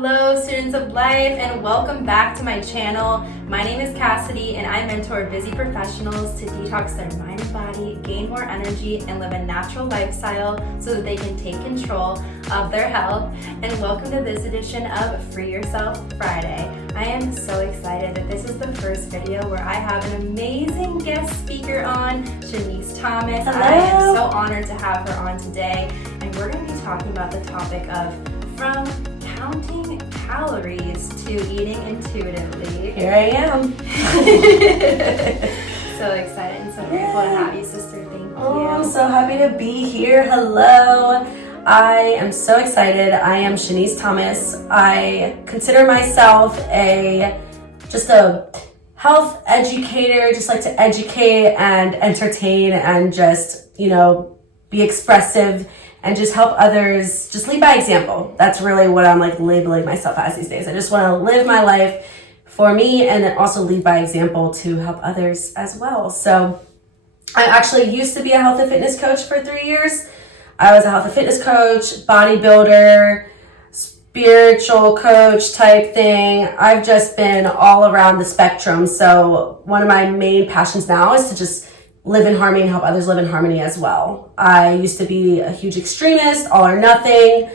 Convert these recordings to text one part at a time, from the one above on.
Hello students of life, and welcome back to my channel. My name is Cassidy and I mentor busy professionals to detox their mind and body, gain more energy, and live a natural lifestyle so that they can take control of their health. And welcome to this edition of Free Yourself Friday. I am so excited that this is the first video where I have an amazing guest speaker on, Sharons Thomas. Hello. I am so honored to have her on today, and we're going to be talking about the topic of from counting calories to eating intuitively. Here I am. So excited and so grateful to have you, sister. Thank you. Oh, I'm so happy to be here. Hello. I am so excited. I am Sharons Thomas. I consider myself just a health educator, just like to educate and entertain and just, be expressive and just help others, just lead by example. That's really what I'm labeling myself as these days. I just want to live my life for me and then also lead by example to help others as well. So I actually used to be a health and fitness coach for 3 years. I was a health and fitness coach, bodybuilder, spiritual coach type thing. I've just been all around the spectrum. So one of my main passions now is to just live in harmony and help others live in harmony as well. I used to be a huge extremist, all or nothing,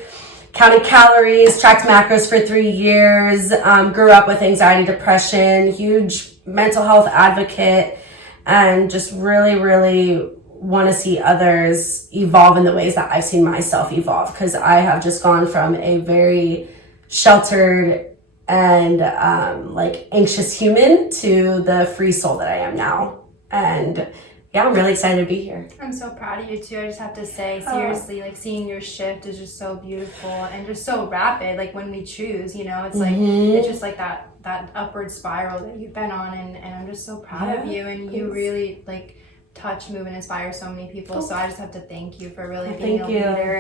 counted calories, tracked macros for 3 years, grew up with anxiety, depression, huge mental health advocate, and just really, really want to see others evolve in the ways that I've seen myself evolve, because I have just gone from a very sheltered and anxious human to the free soul that I am now. And yeah, I'm really excited to be here. I'm so proud of you too. I just have to say, seriously, seeing your shift is just so beautiful and just so rapid. When we choose, it's it's just that upward spiral that you've been on, and I'm just so proud of you. And you really touch, move, and inspire so many people. So I just have to thank you for really being a leader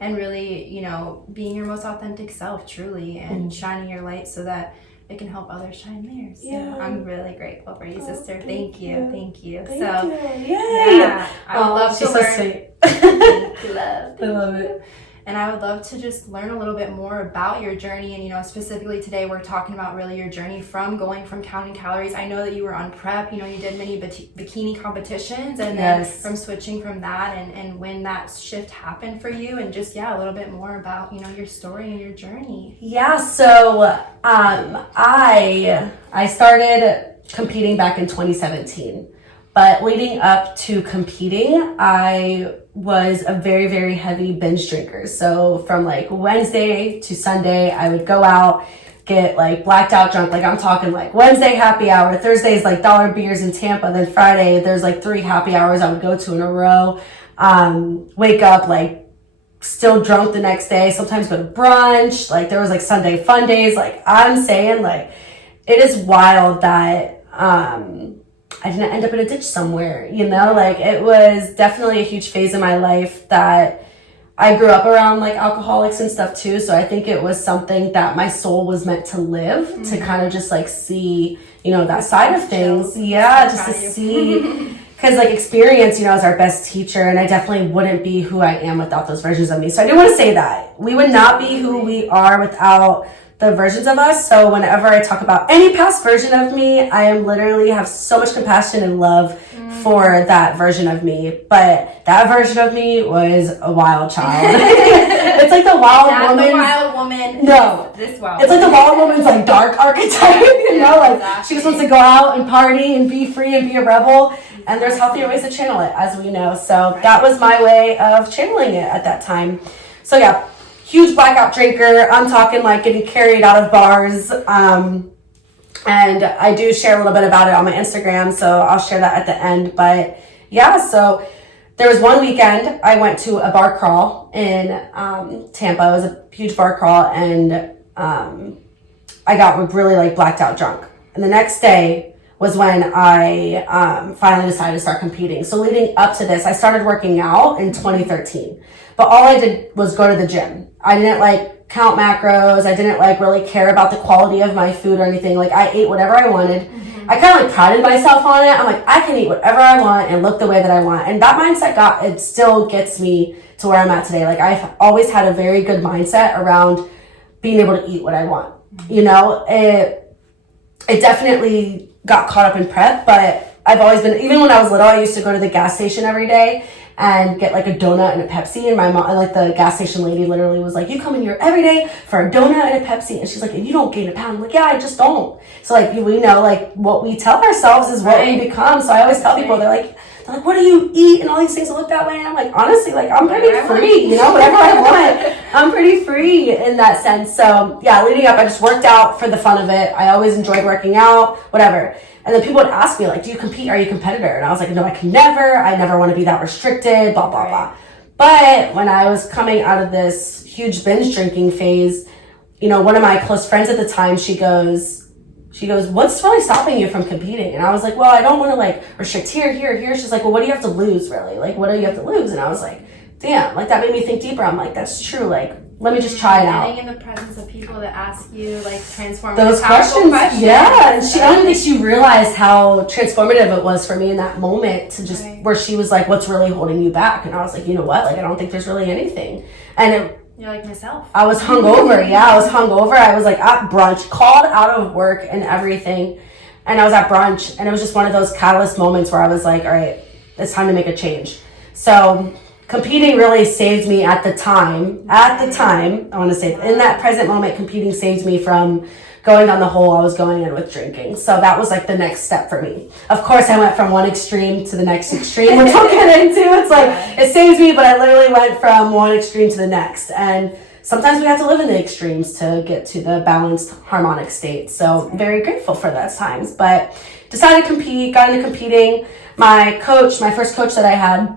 and really, being your most authentic self, truly, and shining your light so that it can help others shine theirs. Yeah. So I'm really grateful for you, sister. Thank you. Thank you. So Yay. yeah, I would love to learn. So sweet. I love it. And I would love to just learn a little bit more about your journey. And, specifically today we're talking about really your journey from going from counting calories. I know that you were on prep, you did many bikini competitions, and then from switching from that and when that shift happened for you, and just, a little bit more about, your story and your journey. Yeah, so I started competing back in 2017. But leading up to competing, I was a very, very heavy binge drinker. So from Wednesday to Sunday, I would go out, get blacked out drunk. I'm talking Wednesday happy hour, Thursday's dollar beers in Tampa, then Friday there's 3 happy hours I would go to in a row. Wake up still drunk the next day, sometimes go to brunch. There was Sunday fun days. I'm saying it is wild that I didn't end up in a ditch somewhere, it was definitely a huge phase in my life that I grew up around alcoholics and stuff too. So I think it was something that my soul was meant to live, to kind of just see, that side of things. Yeah, just to see, because experience, is our best teacher. And I definitely wouldn't be who I am without those versions of me. So I do want to say that we would not be who we are without the versions of us. So whenever I talk about any past version of me, I am literally have so much compassion and love for that version of me. But that version of me was a wild child. It's the wild woman. The wild woman. No, this wild. It's the wild woman's dark archetype. Exactly. She just wants to go out and party and be free and be a rebel. And there's healthier ways to channel it, as we know. So that was my way of channeling it at that time. So yeah. Huge blackout drinker. I'm talking getting carried out of bars. And I do share a little bit about it on my Instagram, so I'll share that at the end. But yeah, so there was one weekend I went to a bar crawl in Tampa. It was a huge bar crawl, and I got really blacked out drunk. And the next day was when I finally decided to start competing. So leading up to this, I started working out in 2013. But all I did was go to the gym. I didn't count macros. I didn't really care about the quality of my food or anything. I ate whatever I wanted. I kind of prided myself on it. I'm I can eat whatever I want and look the way that I want. And that mindset still gets me to where I'm at today. I've always had a very good mindset around being able to eat what I want. You know, it definitely got caught up in prep, but I've always been, even when I was little, I used to go to the gas station every day and get like a donut and a Pepsi, and my mom, and like the gas station lady literally was like, you come in here every day for a donut and a Pepsi, and she's like, and you don't gain a pound. I'm like, yeah, I just don't. So like, we know like what we tell ourselves is what we become. So I always tell people, they're like, what do you eat and all these things look that way, and I'm like, honestly, like I'm pretty free, you know, whatever I want, I'm pretty free in that sense. So yeah, leading up, I just worked out for the fun of it. I always enjoyed working out, whatever. And then people would ask me like, do you compete? Are you a competitor? And I was like, no, I can never. I never want to be that restricted, blah, blah, blah. But when I was coming out of this huge binge drinking phase, you know, one of my close friends at the time, she goes, what's really stopping you from competing? And I was like, well, I don't want to like restrict here. She's like, well, what do you have to lose really? Like, what do you have to lose? And I was like, damn, like that made me think deeper. I'm like, that's true. Like, let me just try it out. Getting in the presence of people that ask you like transformative those questions. Yeah, and I don't think she realized how transformative it was for me in that moment to just where she was like, what's really holding you back? And I was like, you know what? Like, I don't think there's really anything. And you're like myself. I was hungover. Yeah, I was hungover. I was like at brunch, called out of work and everything. And I was at brunch, and it was just one of those catalyst moments where I was like, all right, it's time to make a change. So competing really saved me at the time, I want to say, in that present moment, competing saved me from going down the hole I was going in with drinking. So that was like the next step for me. Of course, I went from one extreme to the next extreme, which I'll get into. It's like, it saves me, but I literally went from one extreme to the next. And sometimes we have to live in the extremes to get to the balanced, harmonic state. So very grateful for those times. But decided to compete, got into competing. My first coach that I had,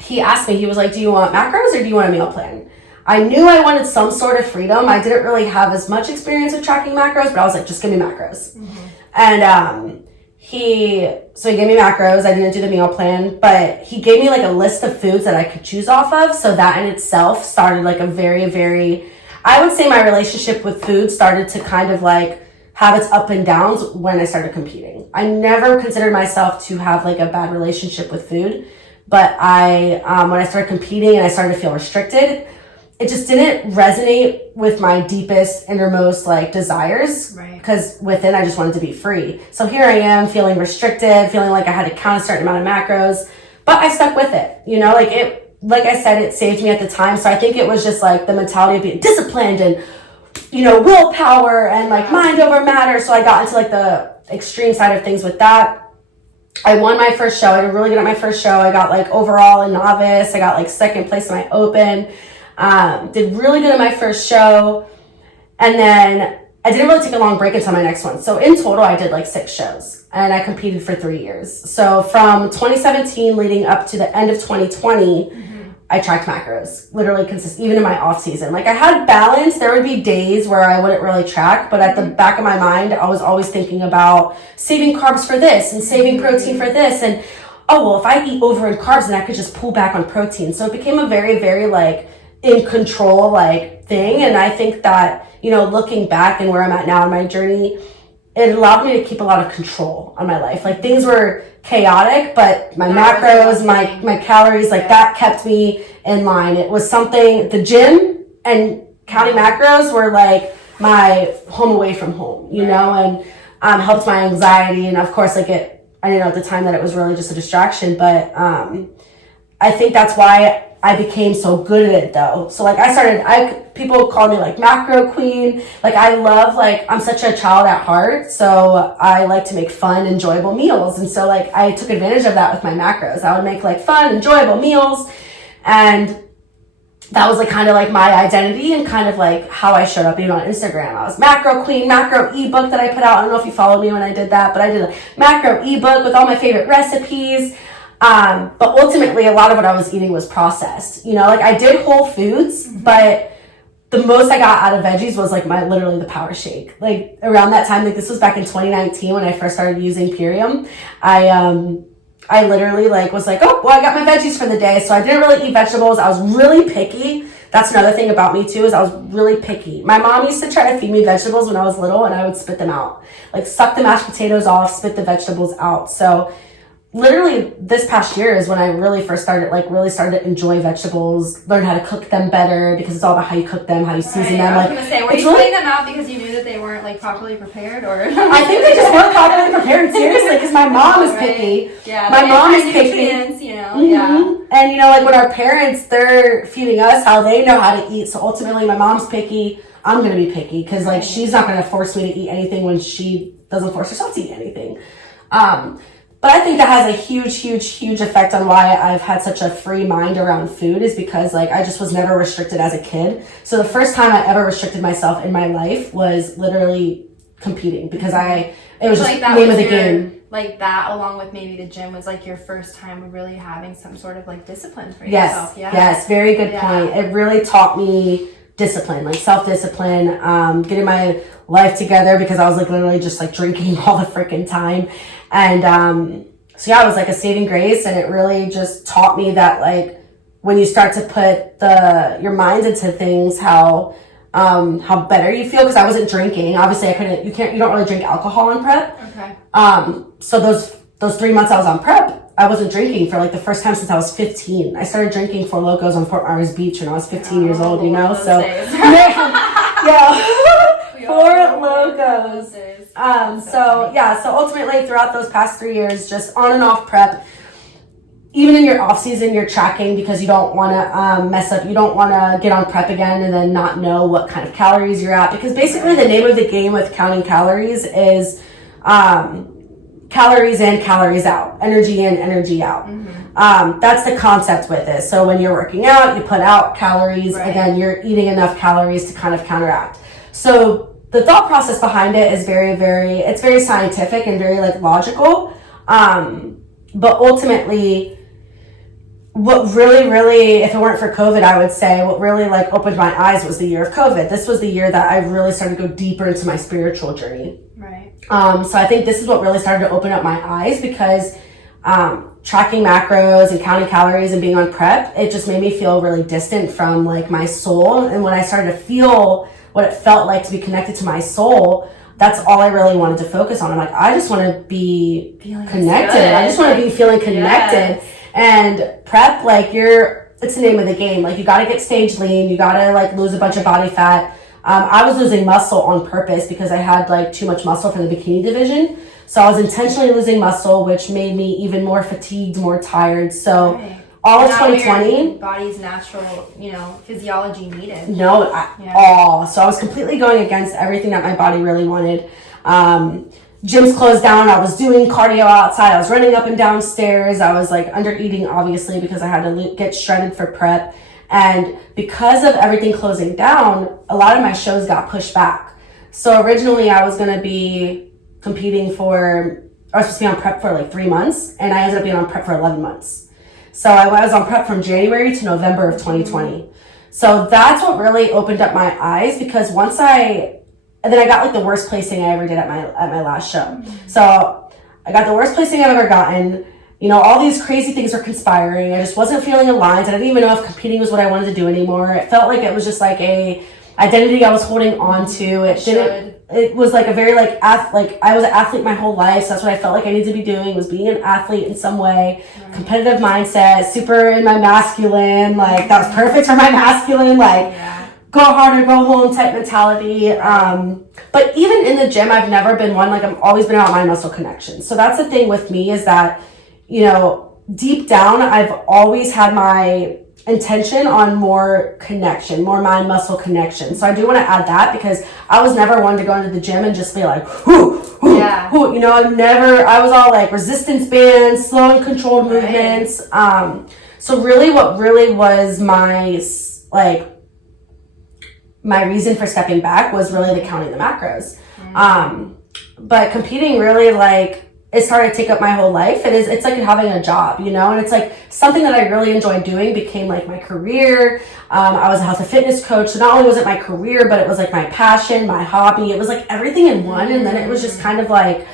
he asked me, he was like, do you want macros or do you want a meal plan? I knew I wanted some sort of freedom. I didn't really have as much experience with tracking macros, but I was like, just give me macros. Mm-hmm. And he gave me macros. I didn't do the meal plan, but he gave me like a list of foods that I could choose off of. So that in itself started like a very, very, I would say my relationship with food started to kind of like have its up and downs when I started competing. I never considered myself to have like a bad relationship with food. But when I started competing and I started to feel restricted, it just didn't resonate with my deepest, innermost like desires. Right. Because within, I just wanted to be free. So here I am feeling restricted, feeling like I had to count a certain amount of macros, but I stuck with it. You know, like I said, it saved me at the time. So I think it was just like the mentality of being disciplined and, you know, willpower and like mind over matter. So I got into like the extreme side of things with that. I won my first show. I did really good at my first show. I got like overall in novice. I got like second place in my open. Did really good at my first show. And then I didn't really take a long break until my next one. So in total, I did like 6 shows and I competed for 3 years. So from 2017 leading up to the end of 2020, I tracked macros, literally even in my off season. Like I had balance. There would be days where I wouldn't really track, but at the back of my mind, I was always thinking about saving carbs for this and saving protein for this. And, oh, well, if I eat over in carbs, then I could just pull back on protein. So it became a very, very like in control like thing. And I think that, you know, looking back and where I'm at now in my journey, it allowed me to keep a lot of control on my life. Like things were chaotic, but my macros, my calories, like that kept me in line. It was something, the gym and counting macros were like my home away from home, you know, and helped my anxiety. And of course, like I didn't know at the time that it was really just a distraction, but I think that's why I became so good at it though. So like people call me like macro queen. Like I love, like I'm such a child at heart. So I like to make fun, enjoyable meals. And so like I took advantage of that with my macros. I would make like fun, enjoyable meals. And that was like kind of like my identity and kind of like how I showed up even on Instagram. I was macro queen, macro ebook that I put out. I don't know if you followed me when I did that, but I did a macro ebook with all my favorite recipes. But ultimately, a lot of what I was eating was processed. You know, like I did whole foods, but the most I got out of veggies was like literally the power shake. Like around that time, like this was back in 2019 when I first started using 𝗵𝗵. I literally like was like, oh, well, I got my veggies for the day. So I didn't really eat vegetables. I was really picky. That's another thing about me too, is I was really picky. My mom used to try to feed me vegetables when I was little and I would spit them out. Like suck the mashed potatoes off, spit the vegetables out. So literally this past year is when I really first started to enjoy vegetables, learn how to cook them better, because it's all about how you cook them, how you season them. I was gonna say, were you putting them out because you knew that they weren't like properly prepared, or? I think they just weren't properly prepared, seriously, because my mom is picky. Yeah, my mom is picky. You know, And you know, like when our parents, they're feeding us how they know how to eat. So ultimately, my mom's picky. I'm gonna be picky because like she's not gonna force me to eat anything when she doesn't force herself to eat anything. But I think that has a huge effect on why I've had such a free mind around food, is because like I just was never restricted as a kid. So the first time I ever restricted myself in my life was literally competing, because it was just like name of the game. Like that, along with maybe the gym, was like your first time really having some sort of like discipline for yourself. Yes, very good point. It really taught me discipline, like self-discipline, getting my life together, because I was like literally just like drinking all the freaking time. And so yeah, it was like a saving grace, and it really just taught me that like when you start to put your mind into things, how better you feel. Because I wasn't drinking, obviously you don't really drink alcohol in prep. Okay. So those 3 months I was on prep, I wasn't drinking for like the first time since I was 15. I started drinking '4 LOCOs on Fort Myers Beach when I was 15 years old, you know? So yeah, 4 LOCOs. So ultimately throughout those past 3 years, just on and off prep, even in your off season, you're tracking, because you don't want to mess up. You don't want to get on prep again and then not know what kind of calories you're at, because basically the name of the game with counting calories is calories in, calories out, energy in, energy out. That's the concept with it. So when you're working out, you put out calories, and then you're eating enough calories to kind of counteract. So the thought process behind it is it's very scientific and very like logical. But ultimately, what really, if it weren't for COVID, I would say what really like opened my eyes was the year of COVID. This was the year that I really started to go deeper into my spiritual journey. Right. So I think this is what really started to open up my eyes, because tracking macros and counting calories and being on prep, it just made me feel really distant from like my soul. And when I started to feel what it felt like to be connected to my soul, that's all I really wanted to focus on. I'm like, I just want to be connected. I just want to be feeling connected. Yes. And prep, like it's the name of the game. Like you got to get stage lean. You got to like lose a bunch of body fat. I was losing muscle on purpose because I had like too much muscle for the bikini division. So I was intentionally losing muscle, which made me even more fatigued, more tired. So all of 2020, body's natural, physiology needed. No, all. So I was completely going against everything that my body really wanted. Gyms closed down. I was doing cardio outside. I was running up and down stairs. I was like under eating, obviously, because I had to get shredded for prep. And because of everything closing down, a lot of my shows got pushed back. So originally I was going to be competing I was supposed to be on prep for like 3 months, and I ended up being on prep for 11 months. So I was on prep from January to November of 2020. So that's what really opened up my eyes, because and then I got like the worst placing I ever did at my last show. So I got the worst placing I've ever gotten. All these crazy things were conspiring. I just wasn't feeling aligned. I didn't even know if competing was what I wanted to do anymore. It felt like it was just like a identity I was holding on to. It was like a very like I was an athlete my whole life, so that's what I felt like I needed to be doing, was being an athlete in some way. Competitive mindset, super in my masculine, like that was perfect for my masculine, like go hard or go home type mentality. But even in the gym, I've never been one, like I've always been about mind muscle connection. So that's the thing with me, is that deep down I've always had my intention on more connection, more mind muscle connection. So I do want to add that, because I was never one to go into the gym and just be like, whoo, I was all like resistance bands, slow and controlled movements. So really what really was my reason for stepping back was really the counting the macros. But competing really it started to take up my whole life. It's like having a job, and it's like something that I really enjoyed doing became like my career. I was a health and fitness coach. So not only was it my career, but it was like my passion, my hobby. It was like everything in one. And then it was just kind of like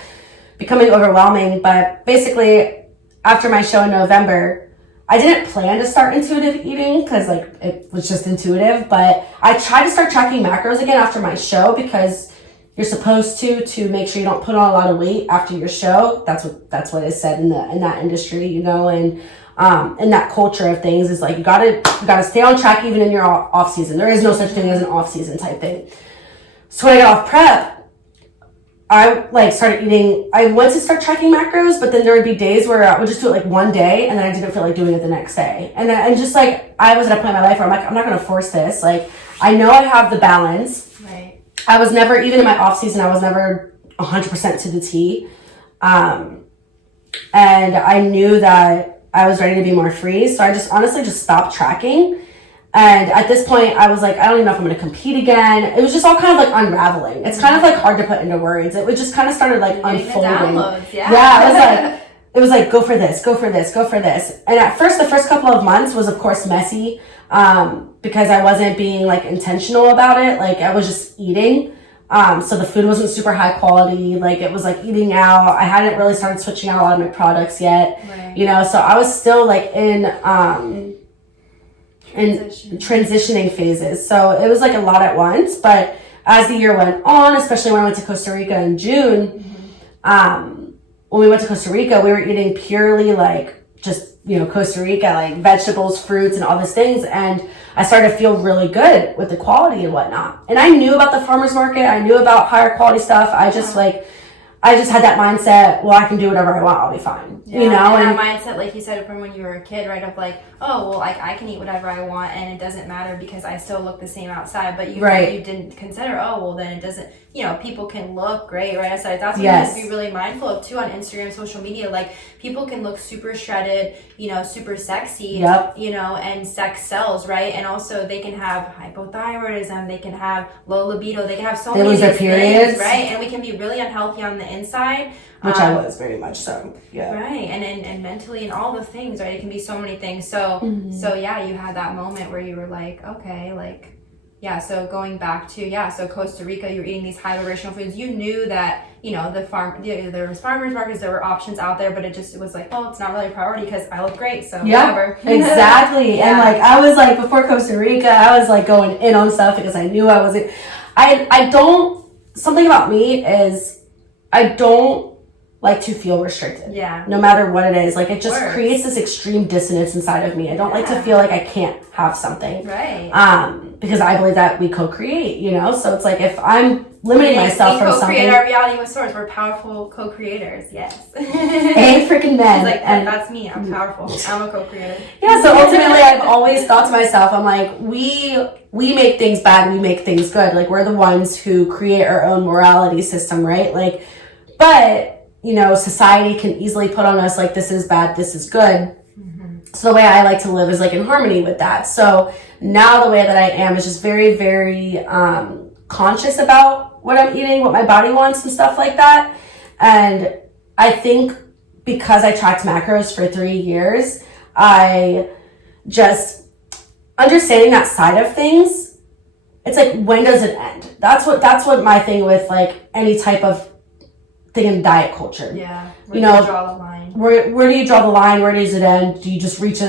becoming overwhelming. But basically after my show in November, I didn't plan to start intuitive eating, because it was just intuitive, but I tried to start tracking macros again after my show, because you're supposed to make sure you don't put on a lot of weight after your show. That's what is said in that industry, you know, and in that culture of things is like you gotta stay on track even in your off season. There is no such thing as an off season type thing. So when I got off prep, I like started eating. I went to start tracking macros, but then there would be days where I would just do it like one day, and then I didn't feel like doing it the next day. And just like I was at a point in my life where I'm like, I'm not gonna force this. Like I know I have the balance. Right. I was never, even in my off season, I was never 100% to the T. And I knew that I was ready to be more free. So I just honestly just stopped tracking. And at this point, I was like, I don't even know if I'm going to compete again. It was just all kind of like unraveling. It's kind of like hard to put into words. It was just kind of started like unfolding. Yeah, it was like, go for this, go for this, go for this. And at first, the first couple of months was of course messy, because I wasn't being like intentional about it. Like I was just eating. So the food wasn't super high quality. Like it was like eating out. I hadn't really started switching out a lot of my products yet, right. You know, so I was still like in transitioning phases. So it was like a lot at once, but as the year went on, especially when I went to Costa Rica in June, when we went to Costa Rica, we were eating purely like just, you know, Costa Rica, like vegetables, fruits, and all these things. And I started to feel really good with the quality and whatnot. And I knew about the farmer's market. I knew about higher quality stuff. I just had that mindset, well, I can do whatever I want. I'll be fine. Yeah, you know? And that mindset, like you said, from when you were a kid, right? Of like, oh, well, like I can eat whatever I want and it doesn't matter because I still look the same outside. But you didn't consider, oh, well, then it doesn't, you know, people can look great, right? Outside. That's what you have to be really mindful of too on Instagram, social media. Like people can look super shredded, you know, super sexy, you know, and sex sells, right? And also they can have hypothyroidism, they can have low libido, they can have so many things, right? And we can be really unhealthy on the inside. Which I was very much so, yeah. Right, and mentally and all the things, right? It can be so many things. So yeah, you had that moment where you were like, okay, like, yeah, so going back to, so Costa Rica, you're eating these high vibrational foods. You knew that, you know, there was farmers markets, there were options out there, but it was like, well, it's not really a priority because I look great, so whatever. Exactly. And like, I was like, before Costa Rica, I was like going in on stuff because I knew I wasn't, something about me is I don't like to feel restricted. Yeah. No matter what it is. Like it just creates this extreme dissonance inside of me. I don't like to feel like I can't have something. Right. Because I believe that we co-create, you know? So it's like if I'm limiting myself from something. We co-create our reality with source. We're powerful co-creators. Yes. And freaking men. Like, and that's me. I'm powerful. I'm a co-creator. Yeah, so ultimately I've always thought to myself, I'm like, we make things bad, we make things good. Like we're the ones who create our own morality system, right? Like, but you know, society can easily put on us like this is bad, this is good. So the way I like to live is like in harmony with that. So now the way that I am is just very, very conscious about what I'm eating, what my body wants and stuff like that. And I think because I tracked macros for 3 years, I just understanding that side of things, it's like, when does it end? That's what my thing with like any type of thing in diet culture. Yeah. Where do you draw the line? Where do you draw the line? Where does it end? Do you just reach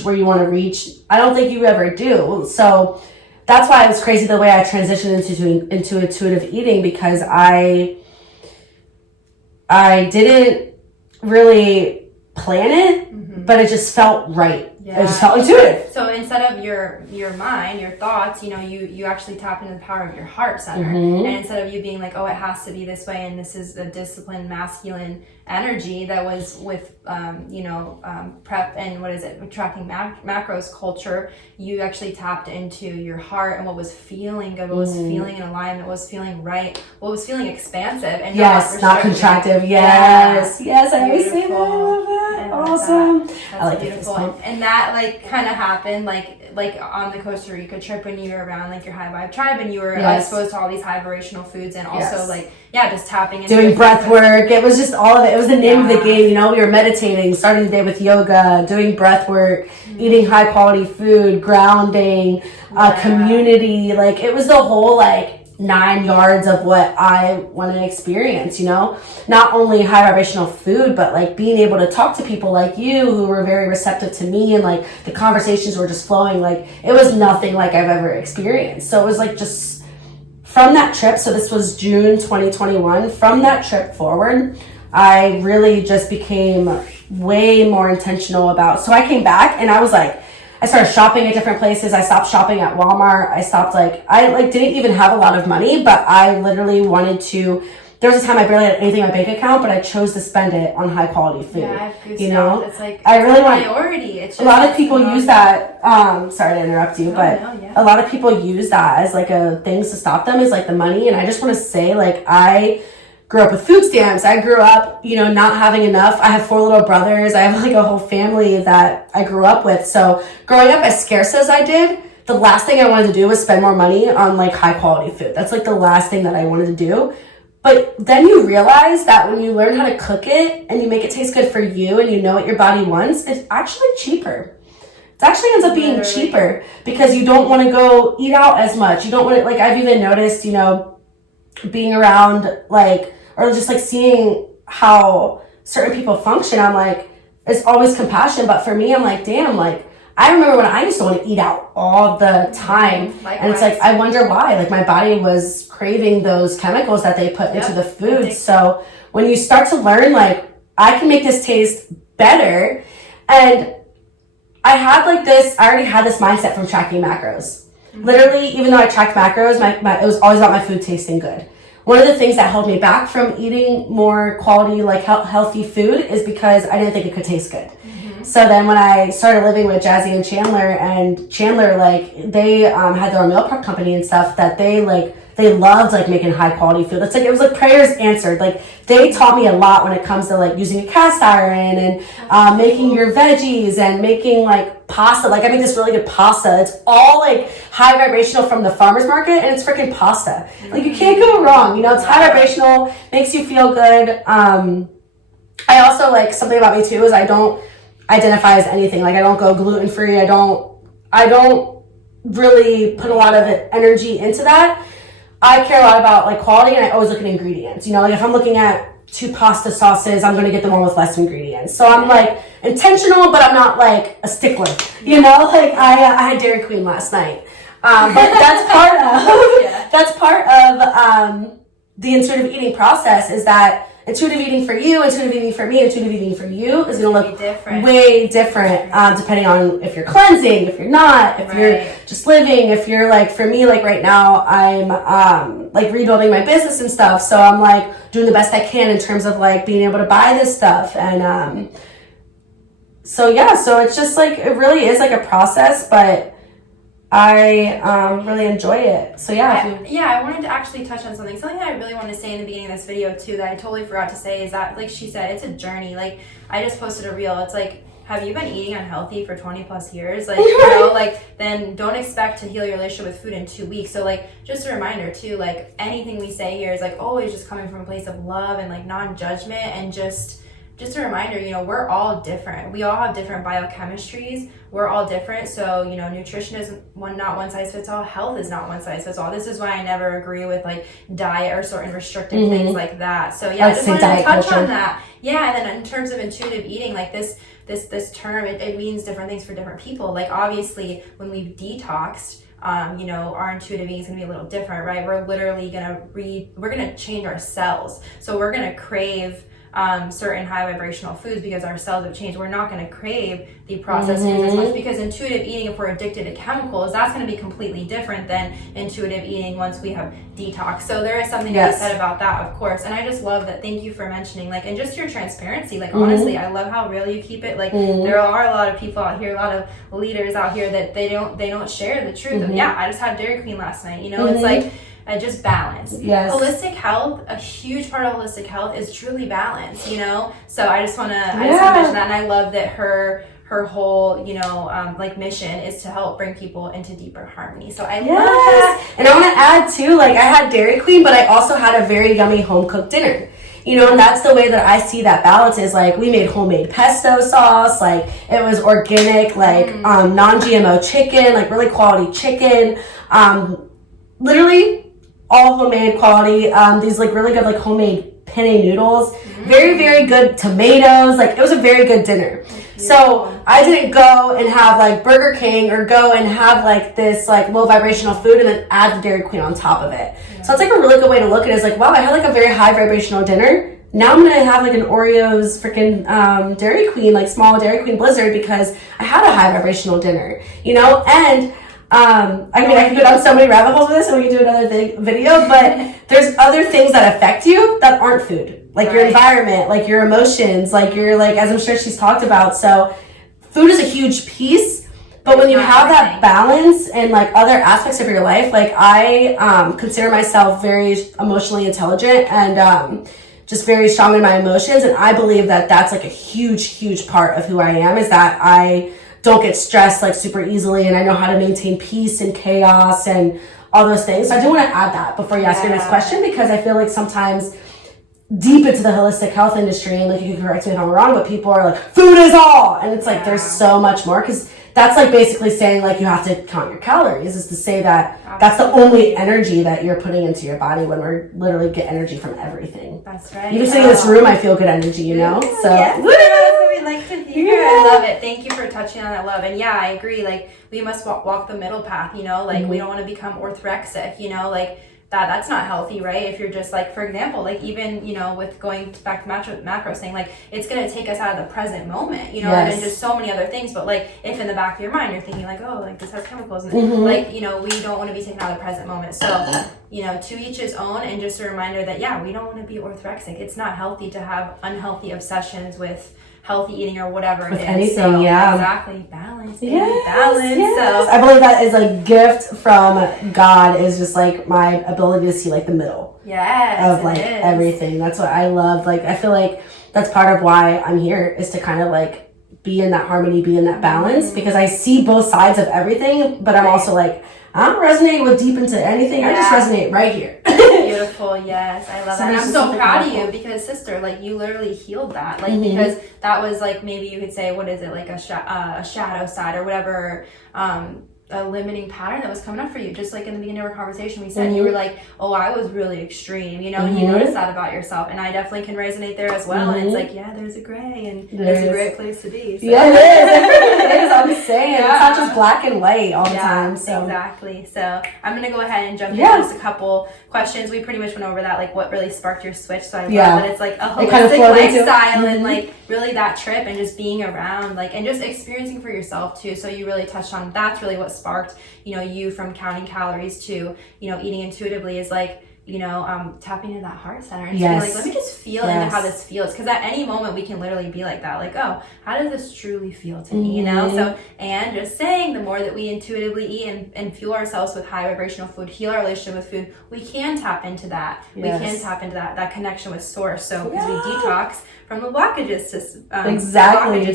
where you want to reach? I don't think you ever do. So that's why it was crazy the way I transitioned into intuitive eating, because I didn't really plan it, but it just felt right. Yeah. It just felt intuitive. So instead of your mind, your thoughts, you know, you actually tap into the power of your heart center. And instead of you being like, oh, it has to be this way, and this is a disciplined masculine energy that was with, prep and tracking macros culture, you actually tapped into your heart and what was feeling good, what was feeling in alignment, what was feeling right, what was feeling expansive. And not contractive. Yes. I always say that. I love that. Awesome. That's I like beautiful. And that like kind of happened like on the Costa Rica trip when you were around like your high vibe tribe and you were exposed to all these high vibrational foods and also just tapping into doing breath work. It was just all of it. It was the name of the game. You know, we were meditating, starting the day with yoga, doing breath work, eating high quality food, grounding, community. Like it was the whole like 9 yards of what I want to experience, you know, not only high vibrational food, but like being able to talk to people like you who were very receptive to me, and like the conversations were just flowing. Like it was nothing like I've ever experienced. So it was like just from that trip, so this was June 2021, from that trip forward, I really just became way more intentional about, so I came back and I was like, I started shopping at different places. I stopped shopping at Walmart. I stopped I didn't even have a lot of money, but I literally wanted to, there was a time I barely had anything in my bank account, but I chose to spend it on high quality food. Yeah, I have goosebumps. You know, it's like I really want priority. It's just, a lot of people use that. Sorry to interrupt you, but a lot of people use that as like a things to stop them is like the money. And I just want to say, like, I grew up with food stamps. I grew up, you know, not having enough. I have 4 little brothers. I have like a whole family that I grew up with. So growing up as scarce as I did, the last thing I wanted to do was spend more money on like high quality food. That's like the last thing that I wanted to do. But then you realize that when you learn how to cook it and you make it taste good for you and you know what your body wants, it's actually cheaper. It actually ends up being cheaper because you don't want to go eat out as much. You don't want to, like, I've even noticed, you know, being around like, or just like seeing how certain people function, I'm like, it's always compassion. But for me, I'm like, damn, like, I remember when I used to want to eat out all the time. Likewise. And it's like, I wonder why. Like, my body was craving those chemicals that they put into the food. So when you start to learn, like, I can make this taste better. And I had like this, I already had this mindset from tracking macros. Literally, even though I tracked macros, it was always about my food tasting good. One of the things that held me back from eating more quality, like healthy food is because I didn't think it could taste good. So then when I started living with Jazzy and Chandler, like, they had their own meal prep company and stuff that they loved like making high quality food. It's like, it was like prayers answered. Like, they taught me a lot when it comes to like using a cast iron and making your veggies and making like pasta. Like, I make this really good pasta. It's all like high vibrational from the farmer's market and it's freaking pasta. Like, you can't go wrong. You know, it's high vibrational, makes you feel good. I also, like, something about me too is I don't identify as anything. Like, I don't go gluten-free. I don't really put a lot of energy into that. I care a lot about like quality and I always look at ingredients. You know, like if I'm looking at 2 pasta sauces, I'm going to get the one with less ingredients. So I'm like intentional, but I'm not like a stickler. You know, like I had Dairy Queen last night. But that's part of the intuitive eating process is that intuitive eating for you, intuitive eating for me, intuitive eating for you is going to look way different depending on if you're cleansing, if you're not, if you're just living, if you're like, for me, like right now, I'm like rebuilding my business and stuff. So I'm like doing the best I can in terms of like being able to buy this stuff. And so it's just like, it really is like a process, but I really enjoy it. So I wanted to actually touch on something that I really wanted to say in the beginning of this video too that I totally forgot to say is that, like she said, it's a journey. Like, I just posted a reel. It's like, have you been eating unhealthy for 20 plus years? Like, you know, like, then don't expect to heal your relationship with food in 2 weeks. So like, just a reminder too, like, anything we say here is like always just coming from a place of love and like non-judgment, and just a reminder, you know, we're all different. We all have different biochemistries. We're all different. So, you know, nutrition is not one size fits all. Health is not one size fits all. This is why I never agree with like diet or certain restrictive things like that. So yeah, I just wanted to touch on that. Yeah, and then in terms of intuitive eating, like this term, it means different things for different people. Like, obviously, when we've detoxed, you know, our intuitive eating is gonna be a little different, right? We're literally we're gonna change our cells. So we're gonna crave certain high vibrational foods because our cells have changed. We're not going to crave the processed foods as much, because intuitive eating, if we're addicted to chemicals, that's going to be completely different than intuitive eating once we have detox. So there is something to be said about that, of course. And I just love that. Thank you for mentioning, like, and just your transparency. Like, honestly, I love how real you keep it. Like, there are a lot of people out here, a lot of leaders out here that they don't share the truth of, I just had Dairy Queen last night. You know, it's like, just balance. Yes. Holistic health, a huge part of holistic health is truly balance, you know? So I just want to mention that. And I love that her whole, you know, like mission is to help bring people into deeper harmony. So I love that. And I want to add too, like, I had Dairy Queen, but I also had a very yummy home cooked dinner. You know, and that's the way that I see that balance is, like, we made homemade pesto sauce, like, it was organic, like, non-GMO chicken, like, really quality chicken, literally all homemade quality, these like really good like homemade penne noodles, very, very good tomatoes, like it was a very good dinner. So I didn't go and have like Burger King or go and have like this like low vibrational food and then add the Dairy Queen on top of it. So it's like a really good way to look at it. It's like, wow, I had like a very high vibrational dinner. Now I'm gonna have like an Oreos freaking Dairy Queen, like small Dairy Queen Blizzard, because I had a high vibrational dinner, you know? And I mean, I can go down so many rabbit holes with this and we can do another video, but there's other things that affect you that aren't food. Like your environment, like your emotions, like your, like, as I'm sure she's talked about. So food is a huge piece, but when you have that balance and like other aspects of your life, like I consider myself very emotionally intelligent and just very strong in my emotions. And I believe that that's like a huge part of who I am, is that I don't get stressed like super easily, and I know how to maintain peace and chaos and all those things. So I do want to add that before you ask your next question, because I feel like sometimes deep into the holistic health industry, and like you can correct me if I'm wrong, but people are like, food is all, and it's like there's so much more, because that's like basically saying like you have to count your calories, is to say that that's the only energy that you're putting into your body, when we're literally get energy from everything. That's right. Even sitting in this room, I feel good energy, you know? So that's what we like to hear. I love it. Thank you for touching on that, love. And yeah, I agree. Like we must walk the middle path, you know, like we don't want to become orthorexic, you know, like that's not healthy, right? If you're just like, for example, like even, you know, with going back to macro saying, like, it's going to take us out of the present moment, you know, and just so many other things. But like, if in the back of your mind, you're thinking like, oh, like this has chemicals in it, like, you know, we don't want to be taken out of the present moment. So, you know, to each his own, and just a reminder that, yeah, we don't want to be orthorexic. It's not healthy to have unhealthy obsessions with healthy eating or whatever it is. Anything, so, yeah. Exactly. Balance, baby. Balance. So I believe that is a gift from God, is just like my ability to see like the middle of like everything. That's what I love. Like I feel like that's part of why I'm here, is to kind of like be in that harmony, be in that balance, because I see both sides of everything, but I'm also like, I don't resonate with deep into anything. I just resonate right here. Beautiful. Yes, I love that. And I'm so proud of you, because sister, like you literally healed that, like because that was like, maybe you could say, what is it, like a shadow side or whatever, a limiting pattern that was coming up for you. Just like in the beginning of our conversation, we said you were like, oh, I was really extreme, you know, and you noticed that about yourself, and I definitely can resonate there as well. And it's like, yeah, there's a gray, and there's a great place to be. So. Yeah, it is. It is. I'm saying it's not just black and white all the time. So exactly. So I'm gonna go ahead and jump into just a couple questions. We pretty much went over that, like what really sparked your switch. So I love that it's like a holistic lifestyle and like really that trip and just being around, like, and just experiencing for yourself too. So you really touched on that's really what sparked, you know, you from counting calories to, you know, eating intuitively, is like, you know, tapping into that heart center and just being like, let me just feel into how this feels. Because at any moment we can literally be like that, like, oh, how does this truly feel to me, you know? So, and just saying, the more that we intuitively eat and fuel ourselves with high vibrational food, heal our relationship with food, we can tap into that. We can tap into that connection with source. So because we detox from the blockages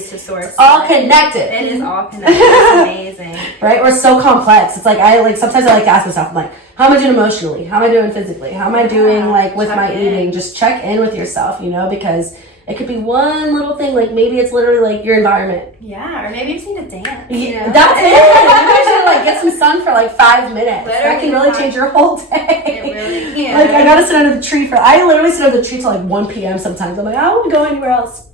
to source. All connected. It is all connected. It's amazing. Right? We're so complex. It's like sometimes I like to ask myself, I'm like, how am I doing emotionally? How am I doing physically? How am I doing like with my eating? Just check in with yourself, you know, because it could be one little thing, like maybe it's literally like your environment. Yeah, or maybe you just need to dance. You know? That's it. You should like get some sun for like 5 minutes. Literally, that can really change your whole day. It really can. Like I gotta sit under the tree I literally sit under the tree till like 1 p.m. sometimes. I'm like, I don't want to go anywhere else.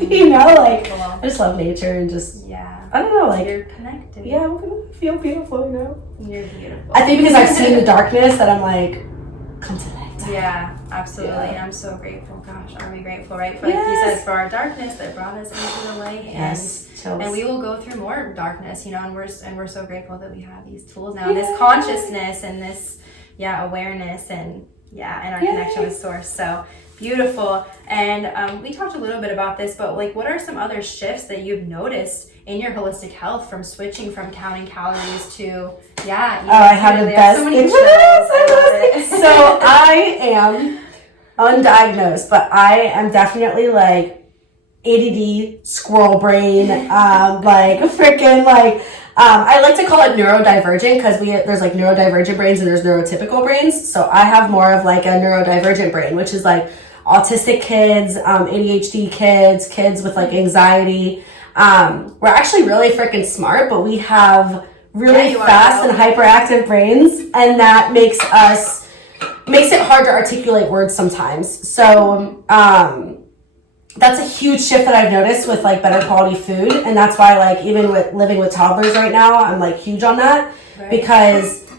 You know, like I just love nature and just I don't know, like you're connected. Yeah, I'm gonna feel beautiful, you know. You're beautiful. I think because I've seen the darkness that I'm like, come to light. Yeah, absolutely. And I'm so grateful. Gosh, are we grateful, right? For like you said, for our darkness that brought us into the light. And we will go through more darkness, you know, and we're so grateful that we have these tools now, this consciousness and this awareness and our connection with source. So beautiful. And we talked a little bit about this, but like what are some other shifts that you've noticed in your holistic health from switching from counting calories to I have the best So I am undiagnosed, but I am definitely like ADD, squirrel brain, like freaking like I like to call it neurodivergent, because there's like neurodivergent brains and there's neurotypical brains. So I have more of like a neurodivergent brain, which is like autistic kids, ADHD kids with like anxiety. We're actually really freaking smart, but we have really fast and hyperactive brains, and that makes it hard to articulate words sometimes. So that's a huge shift that I've noticed with like better quality food. And that's why like even with living with toddlers right now, I'm like huge on that because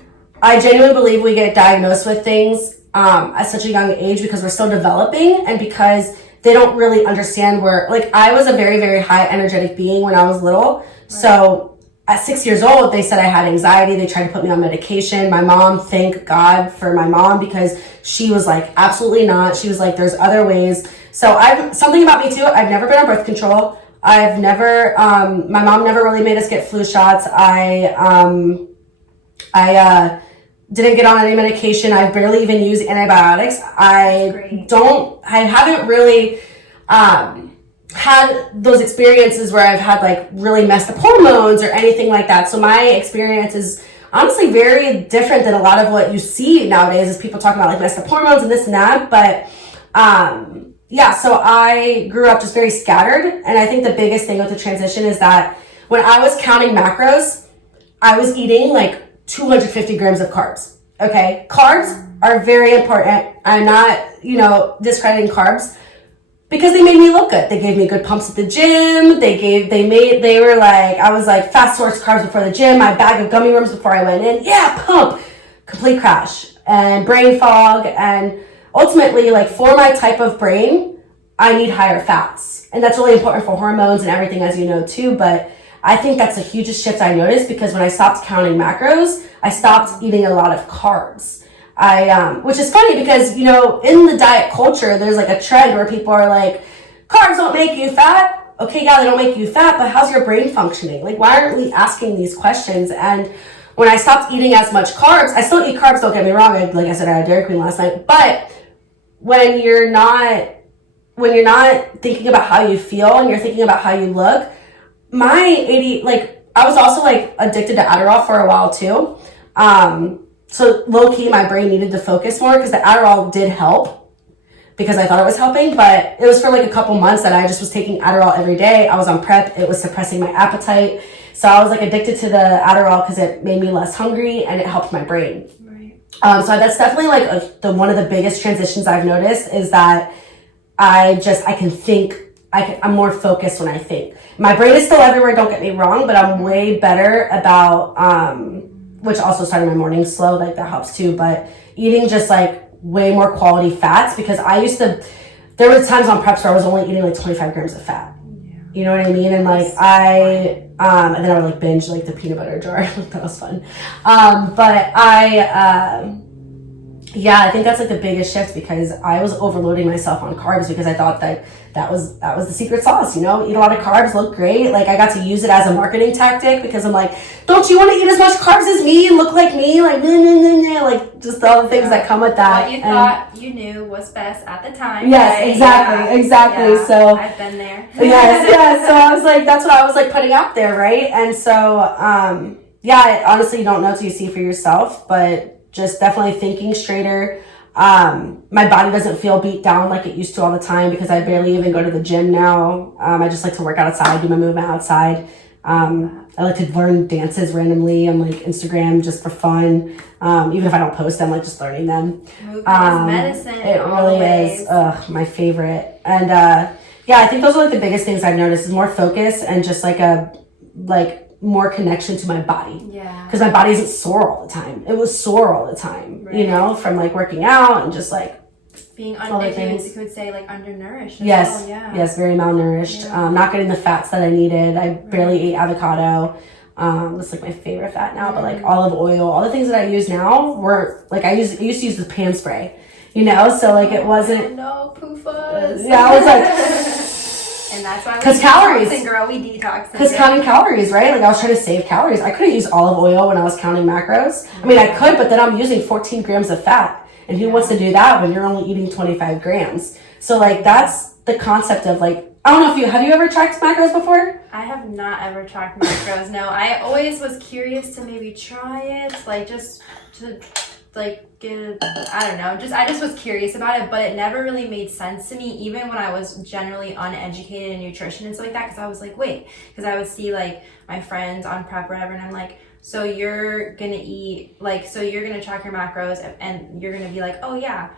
I genuinely believe we get diagnosed with things at such a young age because we're still developing and because they don't really understand where, like I was a very, very high energetic being when I was little. So at 6 years old, they said I had anxiety. They tried to put me on medication. My mom, thank God for my mom because she was like, absolutely not. She was like, there's other ways. So something about me too, I've never been on birth control. I've never, my mom never really made us get flu shots. I didn't get on any medication. I barely even use antibiotics. I haven't really, had those experiences where I've had like really messed up hormones or anything like that. So my experience is honestly very different than a lot of what you see nowadays is people talking about like messed up hormones and this and that. But so I grew up just very scattered. And I think the biggest thing with the transition is that when I was counting macros, I was eating like 250 grams of carbs. Okay. Carbs are very important. I'm not, discrediting carbs. Because they made me look good. They gave me good pumps at the gym. They were like, I was like fast source carbs before the gym, my bag of gummy worms before I went in. Yeah, pump. Complete crash and brain fog. And ultimately, like for my type of brain, I need higher fats. And that's really important for hormones and everything, as you know, too. But I think that's the hugest shift I noticed because when I stopped counting macros, I stopped eating a lot of carbs. Which is funny because, in the diet culture, there's like a trend where people are like, carbs don't make you fat. Okay, yeah, they don't make you fat, but how's your brain functioning? Like, why aren't we asking these questions? And when I stopped eating as much carbs, I still eat carbs, don't get me wrong. Like I said, I had Dairy Queen last night, but when you're not thinking about how you feel and you're thinking about how you look, I was also like addicted to Adderall for a while too. So low-key, my brain needed to focus more because the Adderall did help because I thought it was helping, but it was for like a couple months that I just was taking Adderall every day. I was on prep. It was suppressing my appetite. So I was like addicted to the Adderall because it made me less hungry and it helped my brain. Right. So that's definitely like one of the biggest transitions I've noticed is that I can think, I'm more focused when I think. My brain is still everywhere, don't get me wrong, but I'm way better about, which also started my morning slow, like that helps too, but eating just like way more quality fats because there were times on preps where I was only eating like 25 grams of fat. Yeah. You know what I mean? And like and then I would like binge like the peanut butter jar. That was fun. I think that's like the biggest shift because I was overloading myself on carbs because I thought that was the secret sauce, eat a lot of carbs, look great. Like I got to use it as a marketing tactic because I'm like, don't you want to eat as much carbs as me and look like me? Like, like just all the things that come with that. What you thought you knew was best at the time. Yes, right? exactly. Yeah, so I've been there. yes. So I was like, that's what I was like putting out there. Right. And so, honestly, you don't know till you see for yourself, but just definitely thinking straighter. My body doesn't feel beat down like it used to all the time because I barely even go to the gym now. I just like to work outside, do my movement outside. I like to learn dances randomly on like Instagram just for fun. Even if I don't post them, like just learning them. Movement is medicine. It really is. My favorite. And I think those are like the biggest things I've noticed is more focus and just like more connection to my body. Yeah. Because my body isn't sore all the time. It was sore all the time, from like working out and just like being you could say like undernourished. Yes. Yes, very malnourished. Yeah. Not getting the fats that I needed. I barely ate avocado. It's like my favorite fat now, but like olive oil, all the things that I use now were like I used to use the pan spray, so like it wasn't. No, PUFAs. Yeah, I was like. And that's why because calories. Girl, we detox. Because counting calories, right? Like I was trying to save calories. I couldn't use olive oil when I was counting macros. I mean, I could, but then I'm using 14 grams of fat. And who wants to do that when you're only eating 25 grams? So like that's the concept of like, I don't know if have you ever tracked macros before? I have not ever tracked macros. No, I always was curious to maybe try it, like just to like get, I don't know, I just was curious about it, but it never really made sense to me, even when I was generally uneducated in nutrition and stuff like that, because I was like, wait, because I would see like my friends on prep or whatever, and I'm like, so you're gonna eat, like, so you're gonna track your macros and you're gonna be like, oh yeah,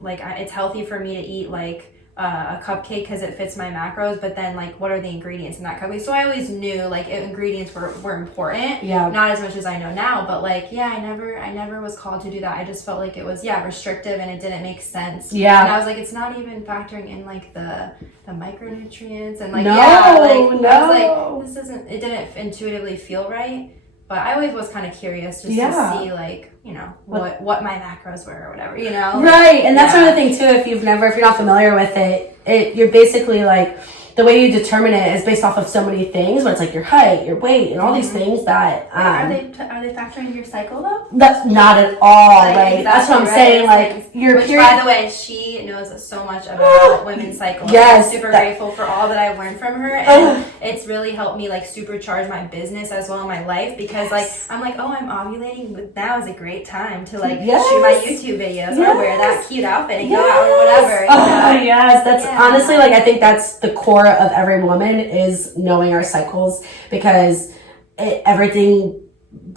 it's healthy for me to eat like a cupcake because it fits my macros, but then like what are the ingredients in that cupcake? So I always knew like ingredients were important. Yeah. Not as much as I know now, but like I never was called to do that. I just felt like it was restrictive and it didn't make sense. Yeah. And I was like, it's not even factoring in like the micronutrients and like no. I was like, this isn't. It didn't intuitively feel right. But I always was kind of curious just to see, like, you know, what my macros were or whatever, you know? Right, and that's another thing, too, if you're not familiar with it, you're basically, like, the way you determine it is based off of so many things, where it's like your height, your weight, and all these things that... are they factoring your cycle, though? That's not at all, like, right? Exactly that's what I'm saying, like, your Which, period... by the way, she knows so much about women's cycles. Yes. I'm super grateful for all that I've learned from her, and it's really helped me, like, supercharge my business as well in my life, because, like, I'm like, oh, I'm ovulating, but now is a great time to, like, shoot my YouTube videos or wear that cute outfit and go out or whatever. You know? Yes, that's honestly, like, I think that's the core of every woman is knowing our cycles, because everything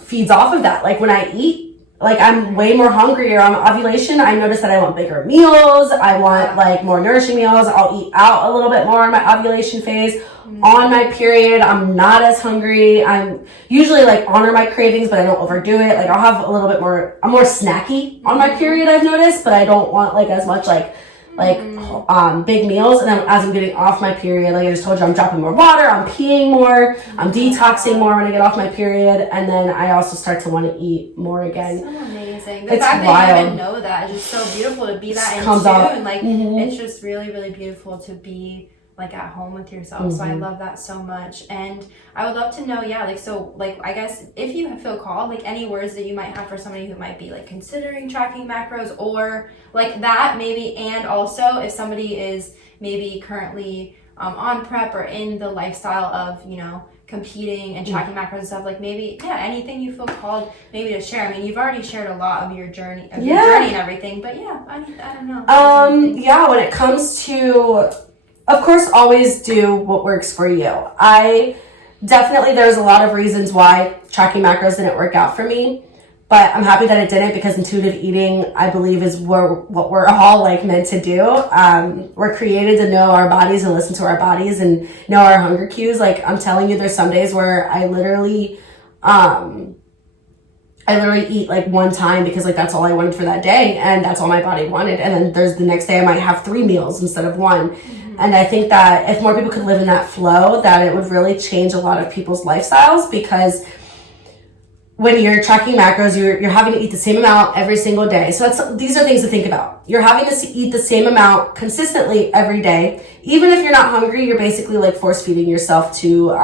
feeds off of that. Like when I eat, like I'm way more hungrier on ovulation. I notice that I want bigger meals. I want like more nourishing meals. I'll eat out a little bit more in my ovulation phase. On my period, I'm not as hungry. I'm usually like honor my cravings, but I don't overdo it. Like I'll have a little bit more, I'm more snacky on my period, I've noticed, but I don't want like as much like big meals. And then as I'm getting off my period, like I just told you, I'm dropping more water, I'm peeing more, I'm detoxing more when I get off my period, and then I also start to want to eat more again. So amazing. The fact that you even know that is just so beautiful, to be that in tune. Like it's just really, really beautiful to be like at home with yourself. So I love that so much. And I would love to know, I guess if you feel called, like any words that you might have for somebody who might be like considering tracking macros or like that maybe, and also if somebody is maybe currently on prep or in the lifestyle of, you know, competing and tracking macros and stuff, like maybe anything you feel called maybe to share. I mean, you've already shared a lot of your journey and everything, but I don't know. When it comes to, of course, always do what works for you. There's a lot of reasons why tracking macros didn't work out for me, but I'm happy that it didn't, because intuitive eating, I believe, is what we're all like meant to do. We're created to know our bodies and listen to our bodies and know our hunger cues. Like I'm telling you, there's some days where I literally eat like one time because like that's all I wanted for that day and that's all my body wanted. And then there's the next day I might have 3 meals instead of 1. And I think that if more people could live in that flow, that it would really change a lot of people's lifestyles, because when you're tracking macros, you're having to eat the same amount every single day. So these are things to think about. You're having to eat the same amount consistently every day. Even if you're not hungry, you're basically like force feeding yourself to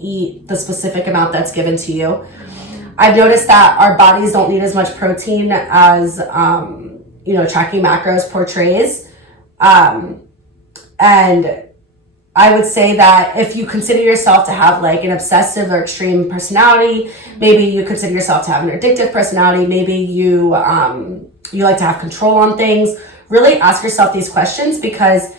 eat the specific amount that's given to you. I've noticed that our bodies don't need as much protein as tracking macros portrays. And I would say that if you consider yourself to have like an obsessive or extreme personality, maybe you consider yourself to have an addictive personality, maybe you like to have control on things, really ask yourself these questions, because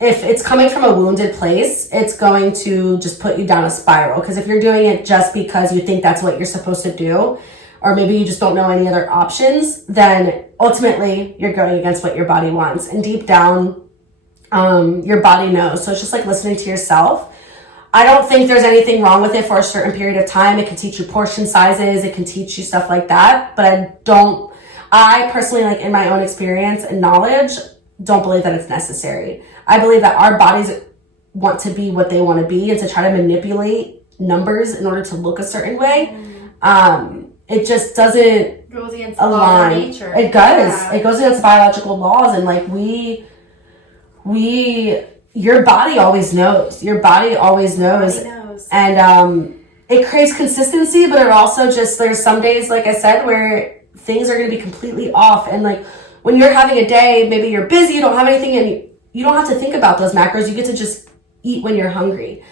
if it's coming from a wounded place, it's going to just put you down a spiral. Because if you're doing it just because you think that's what you're supposed to do, or maybe you just don't know any other options, then ultimately you're going against what your body wants. And deep down, your body knows. So it's just like listening to yourself. I don't think there's anything wrong with it for a certain period of time. It can teach you portion sizes. It can teach you stuff like that. But I personally, like in my own experience and knowledge, don't believe that it's necessary. I believe that our bodies want to be what they want to be, and to try to manipulate numbers in order to look a certain way. It just doesn't goes against align. The law of nature. It does. Yeah. It goes against biological laws, and like your body always knows. Your body always knows. And it craves consistency, but it also just, there's some days, like I said, where things are going to be completely off. And like when you're having a day, maybe you're busy, you don't have anything, and you don't have to think about those macros. You get to just eat when you're hungry.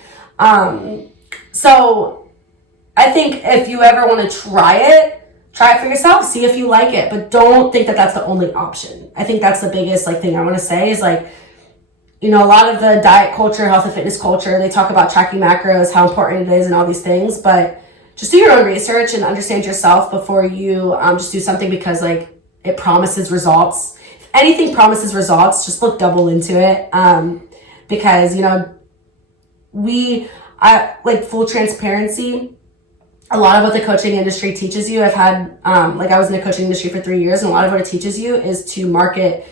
So I think if you ever want to try it for yourself, see if you like it, but don't think that that's the only option. I think that's the biggest thing I want to say is a lot of the diet culture, health and fitness culture, they talk about tracking macros, how important it is and all these things, but just do your own research and understand yourself before you just do something because it promises results. anything promises results, just look double into it. Because, you know, I like full transparency. A lot of what the coaching industry teaches you, I've had, like I was in the coaching industry for 3 years, and a lot of what it teaches you is to market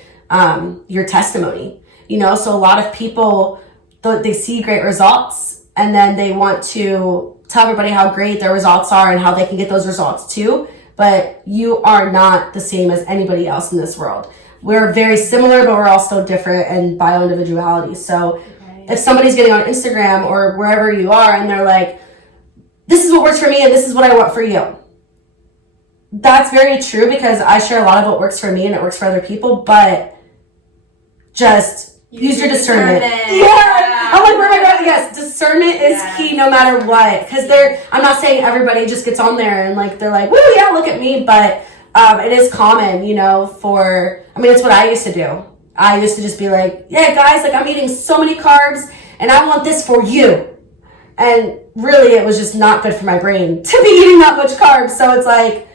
your testimony. You know, so a lot of people, they see great results and then they want to tell everybody how great their results are and how they can get those results too. But you are not the same as anybody else in this world. We're very similar, but we're also different in bio-individuality. So if somebody's getting on Instagram or wherever you are and they're like, this is what works for me and this is what I want for you. That's very true, because I share a lot of what works for me and it works for other people, but just use your discernment. Yeah. I'm like, where am I going? Yes, discernment is key no matter what. Because I'm not saying everybody just gets on there and like, they're like, woo, yeah, look at me. But it is common, you know, it's what I used to do. I used to just be like, yeah, guys, like I'm eating so many carbs and I want this for you. And really, it was just not good for my brain to be eating that much carbs. So it's like,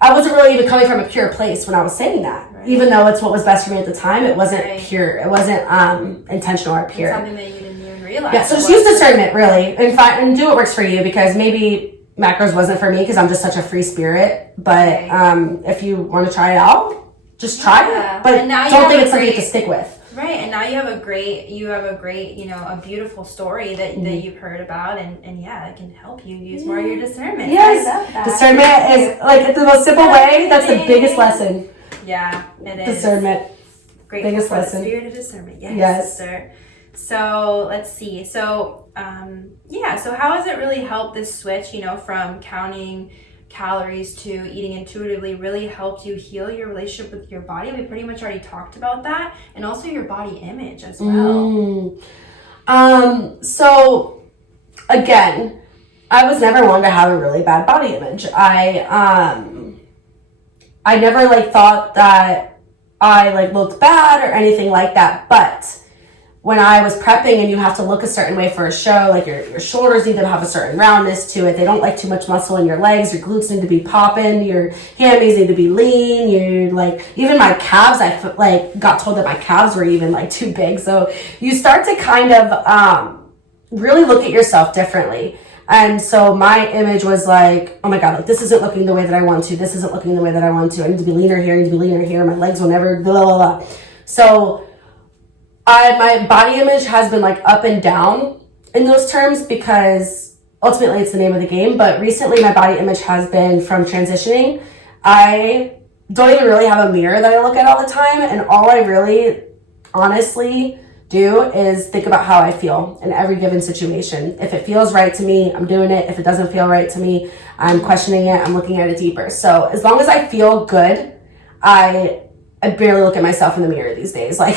I wasn't really even coming from a pure place when I was saying that. Right. Even though it's what was best for me at the time, it wasn't pure. It wasn't intentional or pure. It's something that you didn't even realize. Yeah, so just use discernment, really. And do what works for you, because maybe macros wasn't for me because I'm just such a free spirit. But if you want to try it out, just try it. But don't think it's something you have to stick with. Right, and now you have a great, you know, a beautiful story that you've heard about, and yeah, it can help you use more of your discernment. Yes, discernment is like the most simple way. That's the biggest lesson. Yeah, it is. Discernment. Biggest lesson. Spirit of discernment. Yes, sister. So let's see. So so how has it really helped this switch? You know, from counting calories to eating intuitively really helped you heal your relationship with your body? We pretty much already talked about that, and also your body image as well. So again, I was never one to have a really bad body image. I never like thought that I like looked bad or anything like that, but when I was prepping and you have to look a certain way for a show, like your shoulders need to have a certain roundness to it. They don't like too much muscle in your legs. Your glutes need to be popping. Your hammies need to be lean. You're like, even my calves, I like got told that my calves were even like too big. So you start to kind of really look at yourself differently. And so my image was like, oh my God, like this isn't looking the way that I want to. This isn't looking the way that I want to. I need to be leaner here. I need to be leaner here. My legs will never blah, blah, blah. So my body image has been like up and down in those terms, because ultimately it's the name of the game. But recently my body image has been from transitioning. I don't even really have a mirror that I look at all the time. And all I really honestly do is think about how I feel in every given situation. If it feels right to me, I'm doing it. If it doesn't feel right to me, I'm questioning it. I'm looking at it deeper. So as long as I feel good, I barely look at myself in the mirror these days. Like,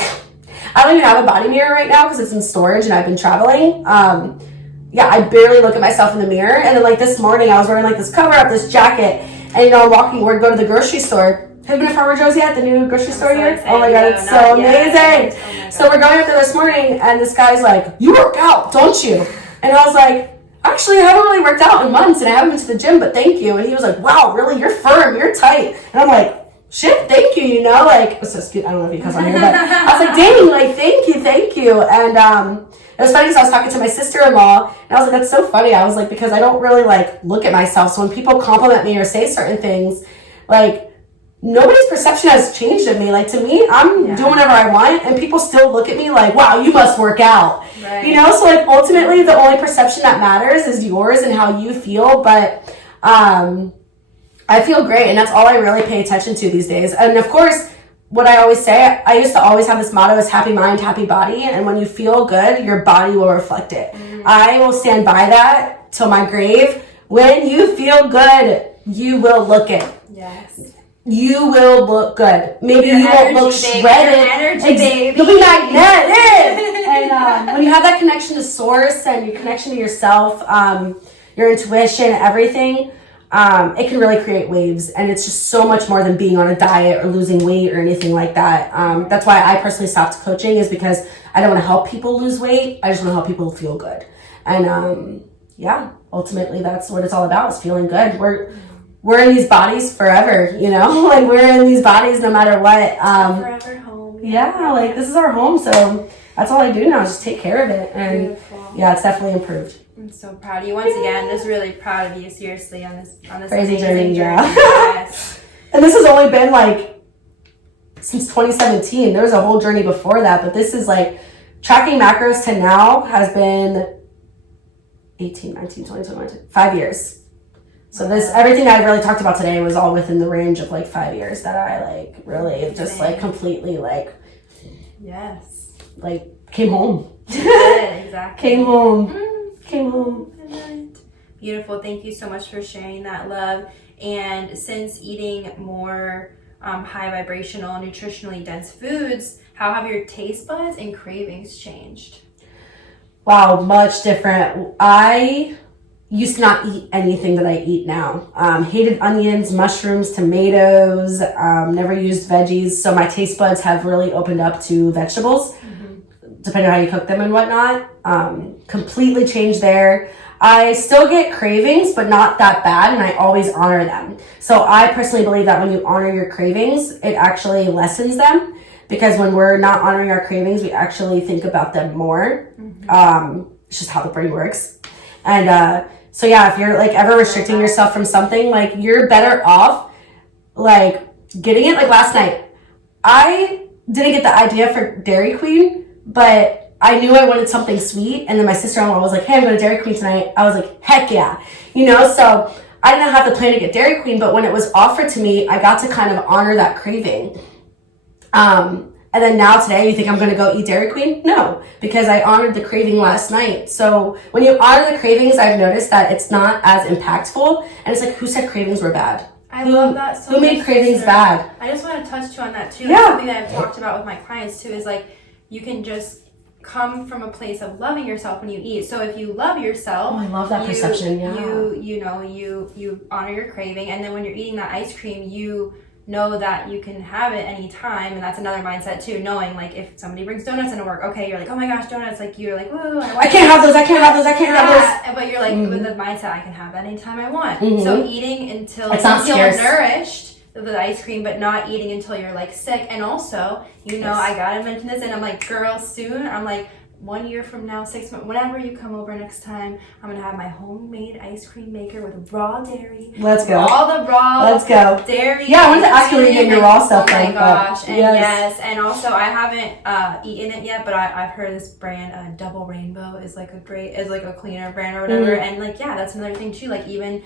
I don't even have a body mirror right now because it's in storage and I've been traveling. I barely look at myself in the mirror. And then like this morning I was wearing like this cover up, this jacket, and you know, I'm walking, we're going to the grocery store. Have you been to Farmer Joe's yet? The new grocery store here? Oh my God, it's so amazing. Oh, so we're going up there this morning and this guy's like, you work out, don't you? And I was like, actually, I haven't really worked out in months and I haven't been to the gym, but thank you. And he was like, wow, really? You're firm, you're tight. And I'm like, shit, thank you, you know, like, it was so cute. I don't know if you cuss on here, but I was like, dang, like, thank you. And it was funny because I was talking to my sister-in-law, and I was like, that's so funny. I was like, because I don't really, like, look at myself. So when people compliment me or say certain things, like, nobody's perception has changed of me. Like, to me, I'm doing whatever I want, and people still look at me like, wow, you must work out. Right. You know, so, like, ultimately, the only perception that matters is yours and how you feel, but I feel great, and that's all I really pay attention to these days. And of course, what I always say, I used to always have this motto is happy mind, happy body, and when you feel good, your body will reflect it. I will stand by that till my grave. When you feel good, you will look it. Yes. You will look good. Maybe you won't look shredded. You'll be magnetic. And when you have that connection to source and your connection to yourself, your intuition, everything, it can really create waves, and it's just so much more than being on a diet or losing weight or anything like that. That's why I personally stopped coaching, is because I don't want to help people lose weight. I just want to help people feel good. And ultimately that's what it's all about, is feeling good. we're in these bodies forever, you know, like we're in these bodies no matter what. Forever home. Yeah, like this is our home, so that's all I do now is just take care of it. And beautiful. Yeah, it's definitely improved. I'm so proud of you once again. Just really proud of you, seriously, on this crazy amazing journey. Yeah. Yes. And this has only been like since 2017. There was a whole journey before that, but this is like tracking macros to now has been 18, 19, 20, 21, 5 years. So this, everything that I really talked about today was all within the range of like 5 years that I like really just like completely like, yes, like came home. Yeah, exactly. Came home. Came home. Beautiful. Thank you so much for sharing that, love. And since eating more high vibrational, nutritionally dense foods, how have your taste buds and cravings changed? Wow, much different. I used to not eat anything that I eat now. Hated onions, mushrooms, tomatoes, never used veggies. So my taste buds have really opened up to vegetables, depending on how you cook them and whatnot. Completely changed there. I still get cravings, but not that bad, and I always honor them. So I personally believe that when you honor your cravings, it actually lessens them, because when we're not honoring our cravings, we actually think about them more. It's just how the brain works. And so yeah, if you're like ever restricting yourself from something, like you're better off like getting it. Like last night, I didn't get the idea for Dairy Queen, but I knew I wanted something sweet, and then my sister-in-law was like, hey, I'm going to Dairy Queen tonight. I was like, heck yeah. You know, so I didn't have the plan to get Dairy Queen, but when it was offered to me, I got to kind of honor that craving. And then now today, you think I'm going to go eat Dairy Queen? No, because I honored the craving last night. So when you honor the cravings, I've noticed that it's not as impactful. And it's like, who said cravings were bad? I love that so much. Who made cravings bad? I just want to touch on that too. Yeah. Something that I've talked about with my clients too is like, you can just come from a place of loving yourself when you eat. So if you love yourself, I love that perception. Yeah. You honor your craving, and then when you're eating that ice cream, you know that you can have it anytime. And that's another mindset too, knowing like if somebody brings donuts into work, okay, you're like, oh my gosh, donuts, like you're like, whoa, I can't have those, I can't have those, I can't have those. But you're like, with the mindset, I can have that anytime I want. So eating until it's not you feel scarce. Nourished with the ice cream, but not eating until you're like sick. And also, I gotta mention this, and I'm like, girl, soon, I'm like, 1 year from now, 6 months, whenever you come over next time, I'm gonna have my homemade ice cream maker with raw dairy. Let's go. All the raw Let's go. Dairy. Yeah, I wanted to ask you where you get your raw stuff from. Oh my gosh. And yes, and also I haven't eaten it yet, but I've heard this brand, Double Rainbow, is like a cleaner brand or whatever. And like, yeah, that's another thing too. Like even,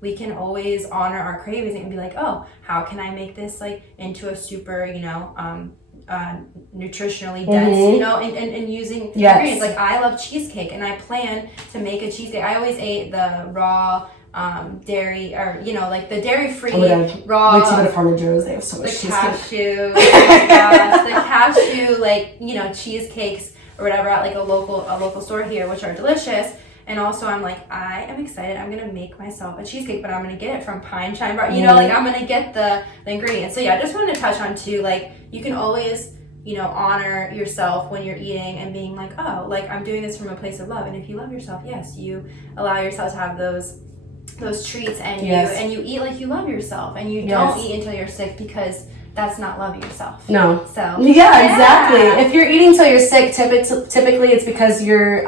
we can always honor our cravings and be like, oh, how can I make this like into a super, nutritionally dense, and using ingredients. Like I love cheesecake, and I plan to make a cheesecake. I always ate the raw dairy, or like the dairy-free raw. Wait till the Farmer Joe's, they have so much cheesecake. Cashew, the cashew cheesecakes or whatever at like a local store here, which are delicious. And also, I'm like, I am excited. I'm gonna make myself a cheesecake, but I'm gonna get it from Pine Shine Bar. Like I'm gonna get the ingredients. So yeah, I just wanted to touch on too. Like you can always, honor yourself when you're eating and being like, oh, like I'm doing this from a place of love. And if you love yourself, yes, you allow yourself to have those treats, and you eat like you love yourself, and you don't eat until you're sick, because that's not loving yourself. No. So yeah, exactly. If you're eating till you're sick, typically it's because you're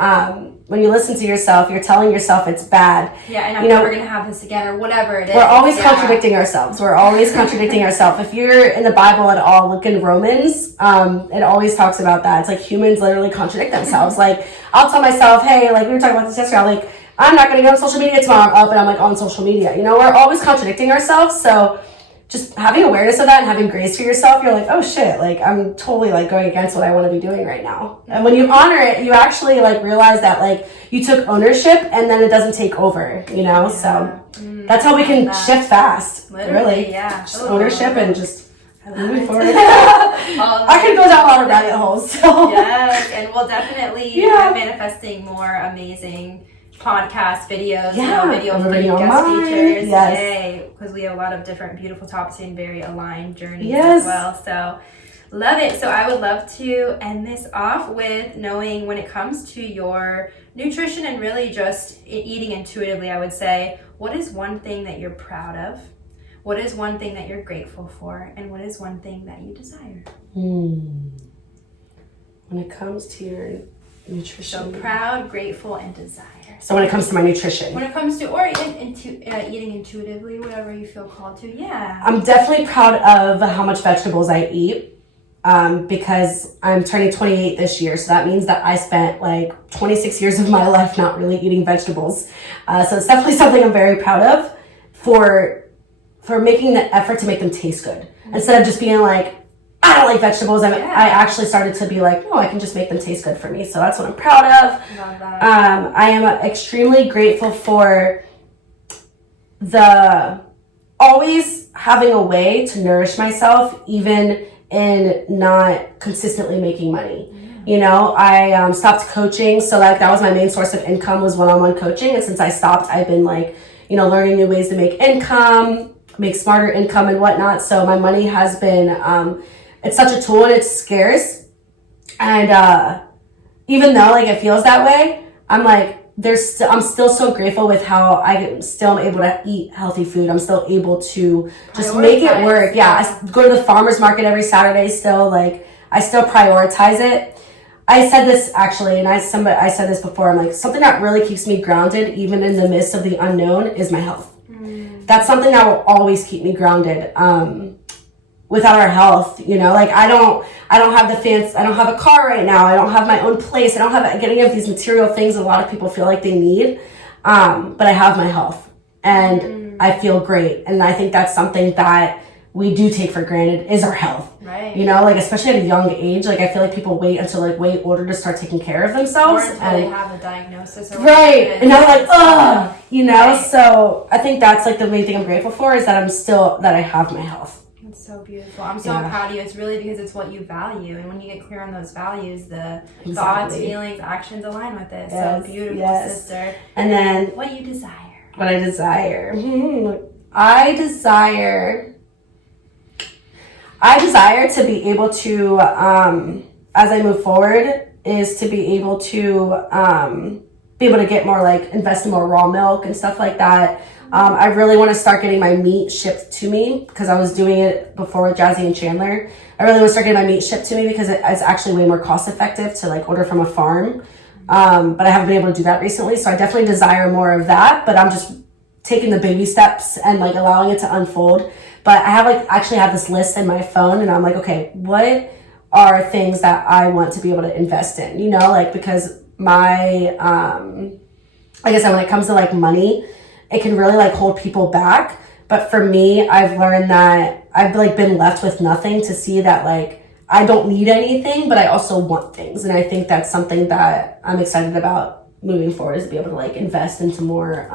when you listen to yourself, you're telling yourself it's bad. Yeah, and I'm never going to have this again, or whatever it is. We're always contradicting ourselves. We're always contradicting ourselves. If you're in the Bible at all, look in Romans, it always talks about that. It's like humans literally contradict themselves. Like, I'll tell myself, hey, like we were talking about this yesterday, I'm like, I'm not going to get on social media tomorrow. I'm up and I'm like on social media. We're always contradicting ourselves. So just having awareness of that and having grace for yourself, you're like, oh shit, like I'm totally like going against what I want to be doing right now. And when you honor it, you actually like realize that like you took ownership, and then it doesn't take over, so that's how we can shift fast. Literally. Yeah. Just ownership and just moving forward. I can go down a lot of rabbit holes. So. Yes, and we'll definitely be manifesting more amazing podcast videos, video guest features. Yay, because we have a lot of different beautiful topics and very aligned journeys as well. So love it. So I would love to end this off with knowing, when it comes to your nutrition and really just eating intuitively, I would say, what is one thing that you're proud of? What is one thing that you're grateful for? And what is one thing that you desire? When it comes to your nutrition. So proud, grateful, and desire. So when it comes to my nutrition. When it comes to, or eating intuitively, whatever you feel called to, yeah. I'm definitely proud of how much vegetables I eat because I'm turning 28 this year. So that means that I spent like 26 years of my life not really eating vegetables. So it's definitely something I'm very proud of for making the effort to make them taste good. Instead of just being like, I don't like vegetables. I actually started to be like, no, I can just make them taste good for me. So that's what I'm proud of. Love that. I am extremely grateful for the always having a way to nourish myself, even in not consistently making money. You know, I stopped coaching. So like that was my main source of income was one-on-one coaching. And since I stopped, I've been like, you know, learning new ways to make income, make smarter income and whatnot. So my money has been, it's such a tool and it's scarce. And even though like it feels that way, I'm like, I'm still so grateful with how I still am able to eat healthy food. I'm still able to just make it work. Yeah, I go to the farmer's market every Saturday still. Like, I still prioritize it. I said this actually, and I said this before. I'm like, something that really keeps me grounded, even in the midst of the unknown, is my health. That's something that will always keep me grounded. Without our health, you know, like I don't have I don't have a car right now. I don't have my own place. I don't have any of these material things a lot of people feel like they need. But I have my health and I feel great. And I think that's something that we do take for granted is our health. Right. You know, like especially at a young age, like I feel like people wait until like way older to start taking care of themselves. Or until they have a diagnosis. Or right. And now like, ugh, you know, right. So I think that's like the main thing I'm grateful for is that that I have my health. It's so beautiful. I'm so proud of you. It's really because it's what you value. And when you get clear on those values, the thoughts, feelings, actions align with it. Yes, so beautiful, sister. And then what you desire. What I desire. I desire to be able to, as I move forward, is to be able to get more like invest in more raw milk and stuff like that. I really want to start getting my meat shipped to me because I was doing it before with Jazzy and Chandler. I really want to start getting my meat shipped to me because it's actually way more cost effective to like order from a farm. But I haven't been able to do that recently. So I definitely desire more of that, but I'm just taking the baby steps and like allowing it to unfold. But I actually have this list in my phone and I'm like, okay, what are things that I want to be able to invest in, you know, like, because my, like I said, when it comes to like money, it can really like hold people back. But for me, I've learned that I've like been left with nothing to see that like I don't need anything, but I also want things. And I think that's something that I'm excited about moving forward, is to be able to like invest into more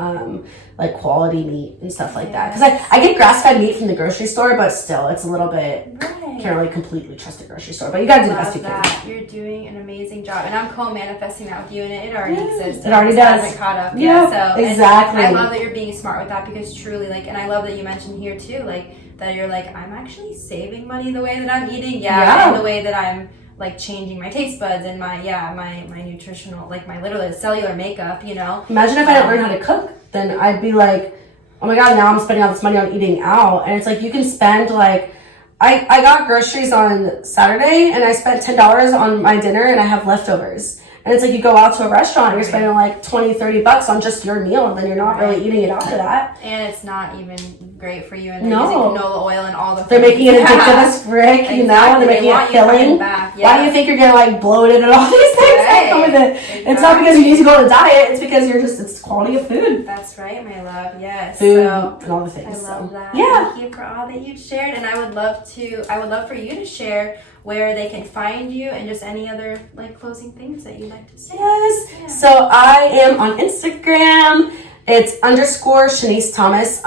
like quality meat and stuff like that. Because I get grass-fed meat from the grocery store, but still it's a little bit, can't really completely trust the grocery store, but you gotta do the best you can. You're doing an amazing job, and I'm co-manifesting that with you, and it already exists. It already does. Hasn't caught up yet. So Exactly. I love that you're being smart with that, because truly, like, and I love that you mentioned here too, like that you're like, I'm actually saving money the way that I'm eating, and the way that I'm like changing my taste buds and my nutritional, like my literally cellular makeup, you know. Imagine if I didn't learn how to cook, then I'd be like, oh my god, now I'm spending all this money on eating out. And it's like, you can spend like, I got groceries on Saturday and I spent $10 on my dinner and I have leftovers. And it's like, you go out to a restaurant and you're spending like $20-$30 on just your meal, and then you're not really eating it after that. And it's not even great for you, and they're using canola oil and all the They're making it addictive as frick, you know, and they're making it filling. Why do you think you're getting like bloated and all these things that come with it? Exactly. It's not because you need to go on a diet, it's because it's quality of food. That's right, my love, yes. Food and all the things. I love that. Yeah. Thank you for all that you've shared, and I would love for you to share where they can find you and just any other like closing things that you'd like to say. Yes. Yeah. So I am on Instagram. It's _Shanice Thomas _.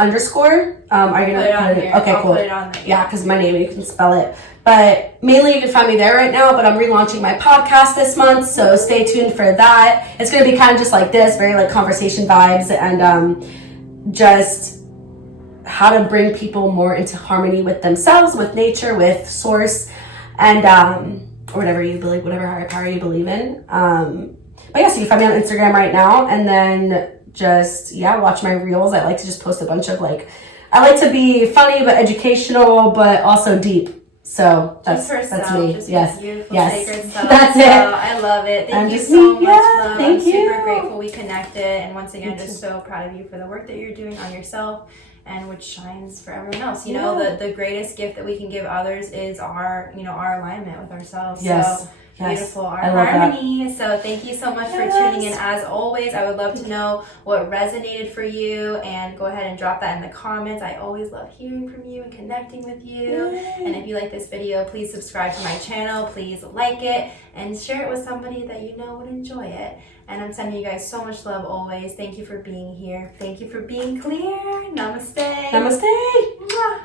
Are you gonna put it? Okay, cool. Put it on there. Yeah, because my name, you can spell it. But mainly you can find me there right now, but I'm relaunching my podcast this month, so stay tuned for that. It's gonna be kind of just like this, very like conversation vibes, and just how to bring people more into harmony with themselves, with nature, with source, and or whatever you believe, whatever higher power you believe in. But yeah, so you can find me on Instagram right now, and then just, watch my reels. I like to just post a bunch of like, I like to be funny but educational but also deep. So that's me. Just Yes. Beautiful, Yes. sacred stuff. That's it. I love it. Thank you so much, love. Thank I'm you. super grateful we connected, and once again, just so proud of you for the work that you're doing on yourself and which shines for everyone else. You know, the greatest gift that we can give others is our, our alignment with ourselves. Yes. So beautiful, our I love harmony. So thank you so much for tuning in. As always, I would love to know what resonated for you, and go ahead and drop that in the comments. I always love hearing from you and connecting with you. And if you like this video, please subscribe to my channel. Please like it and share it with somebody that you know would enjoy it. And I'm sending you guys so much love always. Thank you for being here. Thank you for being clear. Namaste. Namaste. Mwah.